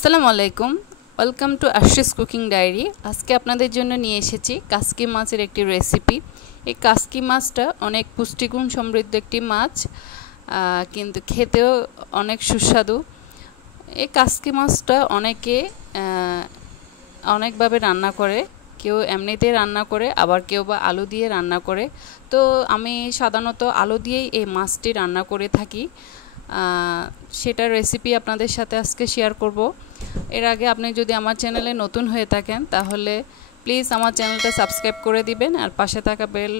আসসালামু আলাইকুম, welcome to Ashis cooking diary. আজকে আপনাদের জন্য নিয়ে এসেছি কাসকি মাছের একটি রেসিপি। এই কাসকি মাছটা অনেক পুষ্টিগুণ সমৃদ্ধ একটি মাছ, কিন্তু খেতেও অনেক সুস্বাদু। এই কাসকি মাছটা অনেকে অনেকভাবে রান্না করে, কেউ এমনিতে রান্না করে, আবার কেউ বা আলু দিয়ে রান্না করে। তো আমি সাধারণত আলু দিয়েই এই মাছটি রান্না করে থাকি। সেটার রেসিপি আপনাদের সাথে আজকে শেয়ার করব। এর আগে আপনি যদি আমার চ্যানেলে নতুন হয়ে থাকেন তাহলে প্লিজ আমার চ্যানেলটা সাবস্ক্রাইব করে দিবেন আর পাশে থাকা বেল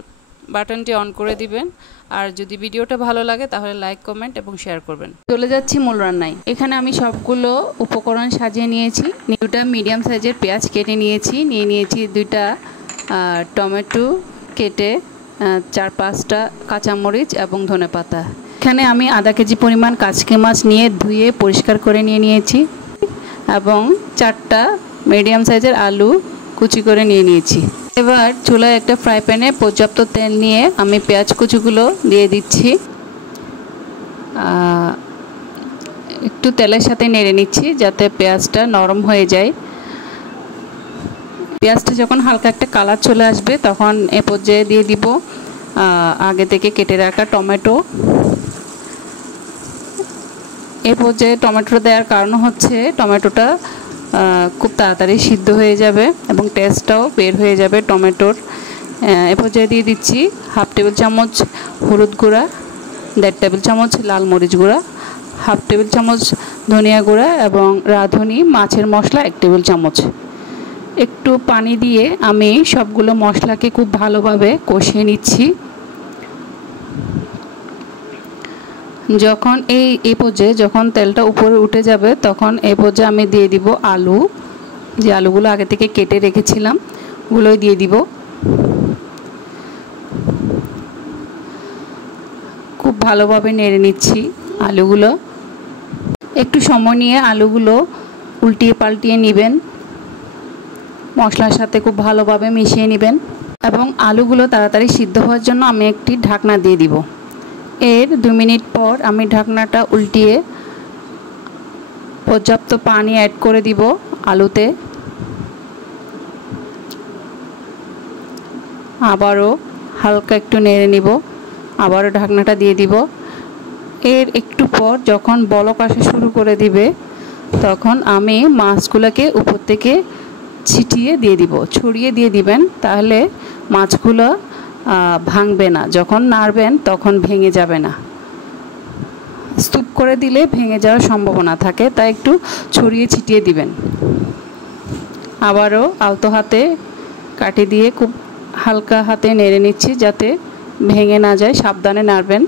বাটনটি অন করে দিবেন। আর যদি ভিডিওটা ভালো লাগে তাহলে লাইক, কমেন্ট এবং শেয়ার করবেন। চলে যাচ্ছি মূল রান্নায়। এখানে আমি সবগুলো উপকরণ সাজিয়ে নিয়েছি। দুটা মিডিয়াম সাইজের পেঁয়াজ কেটে নিয়েছি, নিয়েছি দুইটা টমেটো কেটে, 4-5টা কাঁচামরিচ এবং ধনেপাতা। এখানে আমি আধা কেজি পরিমাণ কাসকি মাছ নিয়ে ধুয়ে পরিষ্কার করে নিয়েছি এবং 4টা মিডিয়াম সাইজের আলু কুচি করে নিয়েছি। এবার চুলায় একটা ফ্রাই প্যানে পর্যাপ্ত তেল নিয়ে আমি পেঁয়াজ কুচিগুলো দিয়ে দিচ্ছি। একটু তেলের সাথে নেড়ে নিচ্ছি যাতে পেঁয়াজটা নরম হয়ে যায়। পেঁয়াজটা যখন হালকা একটা কালার চলে আসবে তখন এ পর্যায়ে দিয়ে দিব আগে থেকে কেটে রাখা টমেটো। এই পর্যায়ে টমেটো দেওয়ার কারণ হচ্ছে টমেটোটা খুব তাড়াতাড়ি সিদ্ধ হয়ে যাবে এবং টেস্টটাও বের হয়ে যাবে টমেটোর। এ পর্যায়ে দিয়ে দিচ্ছি 1/2 টেবিল চামচ হলুদ গুঁড়া, 1.5 টেবিল চামচ লাল মরিচ গুঁড়া, 1/2 টেবিল চামচ ধনিয়া গুঁড়া এবং রাঁধুনি মাছের মশলা 1 টেবিল চামচ। একটু পানি দিয়ে আমি সবগুলো মশলাকে খুব ভালোভাবে কষিয়ে নিচ্ছি। যখন এই পর্যায়ে যখন তেলটা উপরে উঠে যাবে তখন এই পর্যায়ে আমি দিয়ে দিব আলু, যে আলুগুলো আগে থেকে কেটে রেখেছিলাম ওগুলোই দিয়ে দিব। খুব ভালোভাবে নেড়ে নিচ্ছি আলুগুলো। একটু সময় নিয়ে আলুগুলো উল্টিয়ে পাল্টিয়ে নেবেন, মশলার সাথে খুব ভালোভাবে মিশিয়ে নেবেন এবং আলুগুলো তাড়াতাড়ি সিদ্ধ হওয়ার জন্য আমি একটি ঢাকনা দিয়ে দিব। এর 2 মিনিট পর আমি ঢাকনাটা উল্টিয়ে পর্যাপ্ত পানি অ্যাড করে দিব আলুতে। আবারও হালকা একটু নেড়ে নিব, আবারও ঢাকনাটা দিয়ে দিব। এর একটু পর যখন বলক আসা শুরু করে দিবে তখন আমি মাছগুলোকে উপর থেকে ছিটিয়ে দিয়ে দিব, ছড়িয়ে দিয়ে দিবেন, তাহলে মাছগুলো ভাঙবে না, যখন নাড়বেন তখন ভেঙে যাবে না। স্তূপ করে দিলে ভেঙে যাওয়ার সম্ভাবনা থাকে, তাই একটু ছড়িয়ে ছিটিয়ে দিবেন। আবারও আলতো হাতে কাঠি দিয়ে খুব হালকা হাতে নেড়ে নিচ্ছি যাতে ভেঙে না যায়, সাবধানে নাড়বেন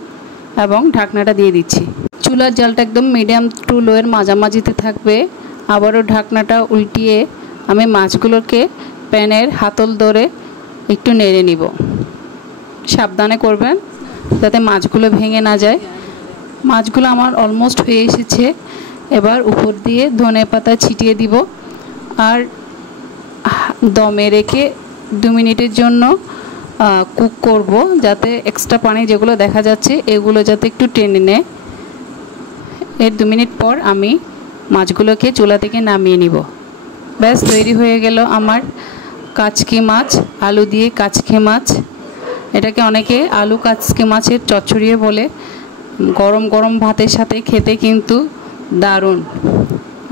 এবং ঢাকনাটা দিয়ে দিচ্ছি। চুলার জালটা একদম মিডিয়াম টু লোয়ের মাঝামাঝিতে থাকবে। আবারও ঢাকনাটা উল্টিয়ে আমি মাছগুলোকে প্যানের হাতল ধরে একটু নেড়ে নিব। সাবধানে করবেন যাতে মাছগুলো ভেঙে না যায়। মাছগুলো আমার অলমোস্ট হয়ে এসেছে। এবার উপর দিয়ে ধনেপাতা ছিটিয়ে দিব আর দমে রেখে 2 মিনিটের জন্য কুক করব, যাতে এক্সট্রা পানি যেগুলো দেখা যাচ্ছে এগুলো যাতে একটু টেনে নেয়। এর 2 মিনিট পর আমি মাছগুলোকে চুলা থেকে নামিয়ে নিব। ব্যাস তৈরি হয়ে গেল আমার কাচকি মাছ, আলু দিয়ে কাচকি মাছ। এটাকে অনেকে আলু কাচকি মাছের চচ্চড়িও বলে। গরম গরম ভাতের সাথে খেতে কিন্তু দারুণ।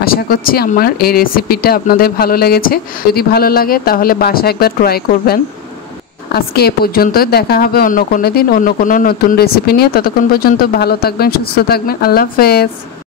আশা করছি আমার এই রেসিপিটা আপনাদের ভালো লেগেছে। যদি ভালো লাগে তাহলে বাসায় একবার ট্রাই করবেন। আজকে এ পর্যন্ত, দেখা হবে অন্য কোনো দিন অন্য কোনো নতুন রেসিপি নিয়ে। ততক্ষণ পর্যন্ত ভালো থাকবেন, সুস্থ থাকবেন। আল্লাহ হাফেজ।